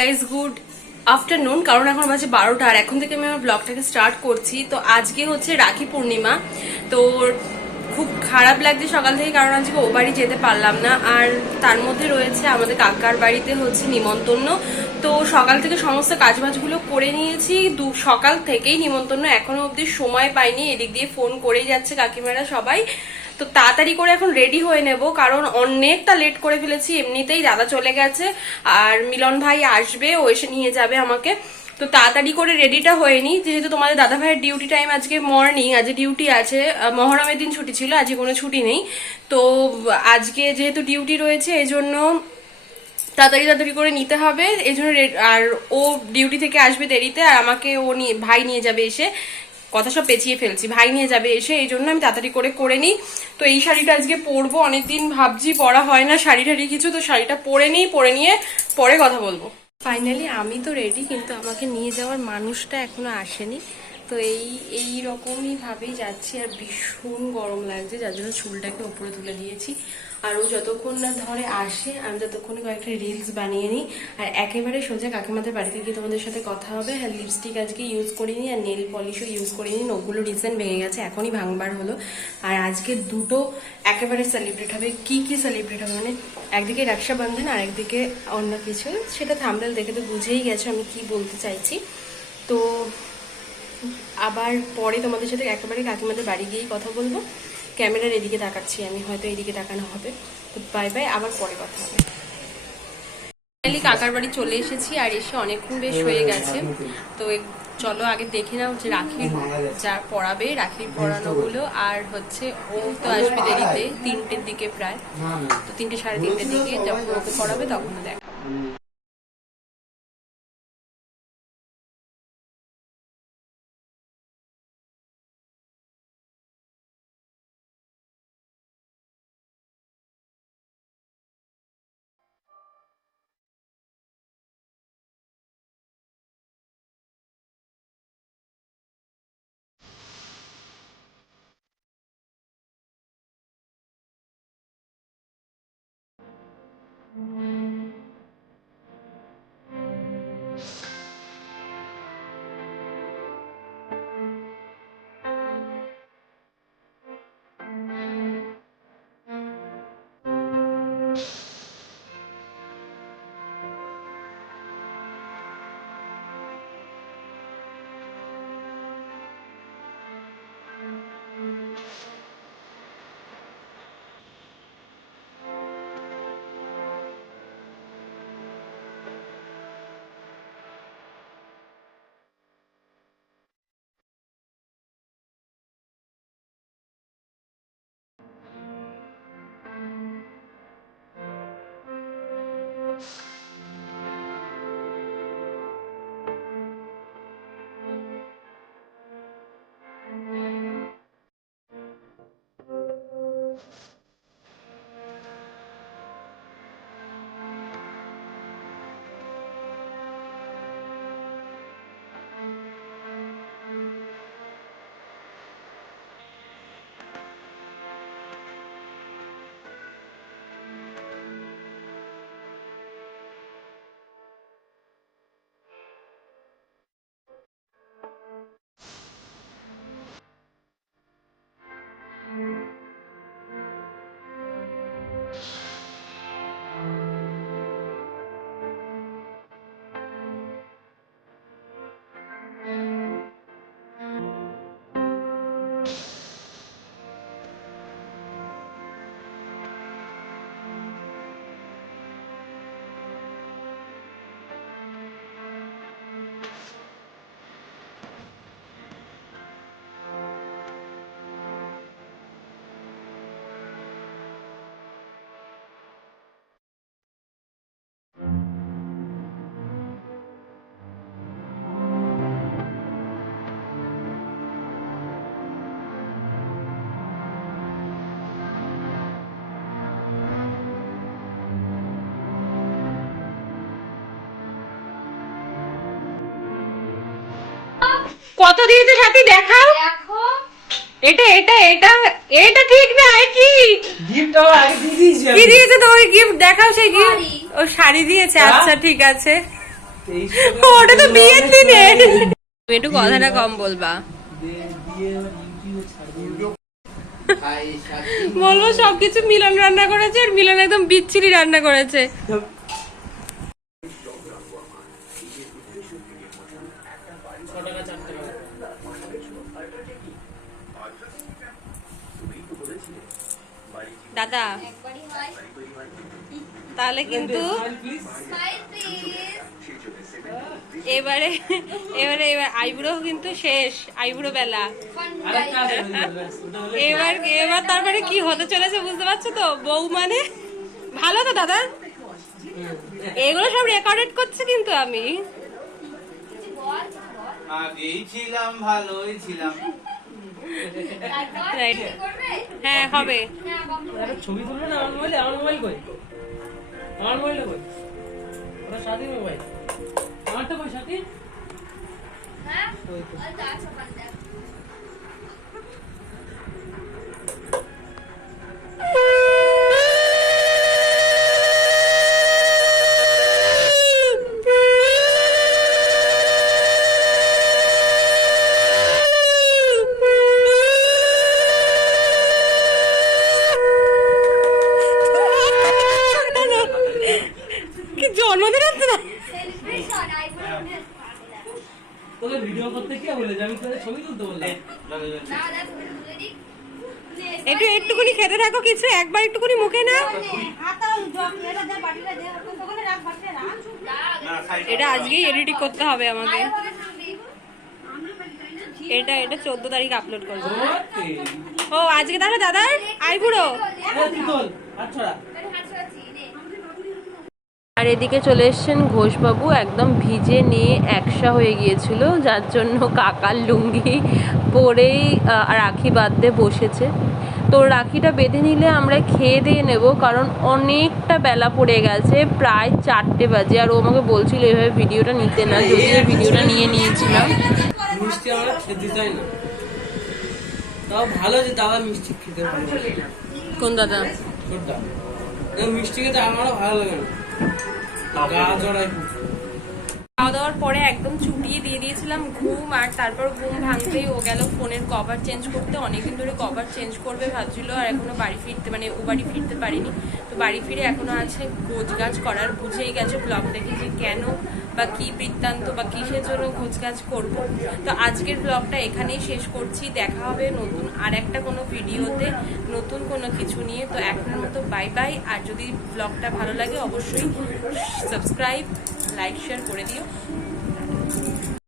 Guys good afternoon. কারণ এখন বাজে 12টা আর এখন থেকে আমি আমার ব্লগটাকে স্টার্ট করছি। তো আজকে হচ্ছে রাখি পূর্ণিমা। তো খুব খারাপ লাগছে সকাল থেকে, কারণ আজকে ও বাড়ি যেতে পারলাম না। আর তার মধ্যে রয়েছে আমাদের কাকার বাড়িতে হচ্ছে নিমন্ত্রণ। তো সকাল থেকে সমস্ত কাজবাজগুলো করে নিয়েছি, সকাল থেকেই নিমন্ত্রণ, এখনো অবধি সময় পাইনি। এদিক দিয়ে ফোন করেই যাচ্ছে কাকিমারা সবাই। তো তাড়াতাড়ি করে এখন রেডি হয়ে নেব, কারণ অনেকটা লেট করে ফেলেছি। এমনিতেই দাদা চলে গেছে আর মিলন ভাই আসবে, ও এসে নিয়ে যাবে আমাকে। তো তাড়াতাড়ি করে রেডিটা হয়নি, যেহেতু তোমাদের দাদা ভাইয়ের ডিউটি টাইম আজকে মর্নিং, আজকে ডিউটি আছে। মহরমের দিন ছুটি ছিল, আজকে কোনো ছুটি নেই। তো আজকে যেহেতু ডিউটি রয়েছে এই জন্য তাড়াতাড়ি তাড়াতাড়ি করে নিতে হবে, এই জন্য। আর ও ডিউটি থেকে আসবে দেরিতে, আর আমাকে ও নিয়ে ভাই নিয়ে যাবে এসে। কথা সব পেঁচিয়ে ফেলছি, ভাই নিয়ে যাবে এসে, এই জন্য আমি তাড়াতাড়ি করে নিই। তো এই শাড়িটা আজকে পরবো, অনেকদিন ভাবছি পরা হয় না শাড়ি টাড়ি কিছু, তো শাড়িটা পরে নিই, পরে নিয়ে পরে কথা বলবো। ফাইনালি আমি তো রেডি, কিন্তু আমাকে নিয়ে যাওয়ার মানুষটা এখনো আসেনি। তো এই রকমই ভাবেই যাচ্ছি, আর ভীষণ গরম লাগছে, যার জন্য চুলটাকে উপরে তুলে দিয়েছি। আর ও যতক্ষণ না ধরে আসে আমি ততক্ষণে কয়েকটা রিলস বানিয়ে নিই, আর একেবারে সোজা কাকিমাদের বাড়িতে গিয়ে তোমাদের সাথে কথা হবে। হ্যাঁ, লিপস্টিক আজকে ইউজ করিনি, আর নেল পলিশও ইউজ করিনি, নখগুলো রিসেন্ট ভেঙে গেছে, এখনই ভাঙবার হলো। আর আজকে দুটো একেবারে সেলিব্রেট হবে। কি কি সেলিব্রেট হবে মানে, একদিকে রক্ষাবন্ধন আর একদিকে অন্য কিছু, সেটা থাম্বনেল দেখে তো বুঝেই গেছো আমি কি বলতে চাইছি। তো আবার পরে তোমাদের সাথে একেবারে কাকিমাদের বাড়ি গিয়েই কথা বলবো। ক্যামেরার এদিকে তাকাচ্ছি আমি, হয়তো এদিকে তাকানো হবে। তো বাই বাই, আবার পরে কথা হবে। ফাইনালি কাকার বাড়ি চলে এসেছি, আর এসে অনেকক্ষণ বেশ হয়ে গেছে। তো চলো আগে দেখে নাও যে রাখির যা পড়াবে, রাখির পড়ানোগুলো। আর হচ্ছে ও তো আসবে দেরিতে, 3টের দিকে প্রায়। তো 3টে সাড়ে 3টের দিকে যখন ওকে পড়াবে তখন দেখ। কত দিয়েছে সাথী দেখাও। এটা এটা এটা এটা ঠিক না, কি গিফট আগে দিয়ে দিয়েছি কি দিয়েছে তো? ওই গিফট দেখাও, সেই গিফট ও শাড়ি দিয়েছে। আচ্ছা ঠিক আছে, ওটা তো বিয়ের দিনে। তুমি একটু কথাটা কম বলবা। বলবো সবকিছু মিলন রান্না করেছে, আর মিলন একদম বিচ্ছিরি রান্না করেছে। দাদা তাহলে কিন্তু এবারে এবারে এবার আইবুড়ো কিন্তু শেষ, আইবুড়ো বেলা। এবার এবার তারপরে কি হতে চলেছে বুঝতে পারছো তো? বউ মানে ভালো তো দাদা, এগুলো সব রেকর্ডেড করছে কিন্তু আমি আগেই ছিলাম, ভালোই ছিলাম। হ্যাঁ হবে। ছবি তুলবে না আমার মোবাইলে? আমার মোবাইল কই? আমার মোবাইলে কই? ওটা সাথী মোবাইল। আমারটা কই সাথী? হ্যাঁ ওই তো। কি জন্মদিন আছে না? তোকে ভিডিও করতে কে বলেছে? আমি তোকে ছবি তুলতে বললাম। একটু একটুখানি খেতে থাকো কিছু, একবার একটুখানি মুখে না। এটা আজকেই এডিটিং করতে হবে আমাকে। এটা 14 তারিখ আপলোড করবো। ও আজকে তাহলে দাদার আইবুড়ো। আর এদিকে চলে এসছেন ঘোষবাবু, একদম ভিজে নিয়ে একসা হয়ে গিয়েছিল, যার জন্য কাকার লুঙ্গি পরেই রাখি বাঁধতে বসেছে। তো রাখিটা বেঁধে নিলে আমরা খেয়ে দিয়ে নেব, কারণ অনেকটা বেলা পড়ে গেছে, প্রায় 4টে বাজে। আর ও আমাকে বলছিল এভাবে ভিডিওটা নিতে না, যদিও ভিডিওটা নিয়ে নিয়েছিলাম। মিষ্টি আমরা খেতে চাই না, তাও ভালো যে দাদা মিষ্টি খেতে ভালো। কোন দাদা? ছোটদা মিষ্টি খেতে আমারও ভালো লাগে না, গা জড়ায়। খাওয়া দাওয়ার পরে একদম চুটিয়ে দিয়ে দিয়েছিলাম ঘুম, আর তারপর ঘুম ভাঙতেই ও গেল ফোনের কভার চেঞ্জ করতে। অনেকদিন ধরে কভার চেঞ্জ করবে ভাবছিল, আর এখনো বাড়ি ফিরতে ও বাড়ি ফিরতে পারিনি। তো বাড়ি ফিরে এখনো আছে গোছগাছ করার। বুঝেই গেছে ব্লগ দেখে যে কেন বা কি বৃত্তান্ত বা কিসের জন্য গোছগাছ করব। তো আজকের ব্লগটা এখানেই শেষ করছি। দেখা হবে নতুন আর একটা কোনো ভিডিওতে, নতুন কোনো কিছু নিয়ে। তো এখনের মতো বাই বাই। আর যদি ব্লগটা ভালো লাগে অবশ্যই সাবস্ক্রাইব, লাইক, শেয়ার করে দিও।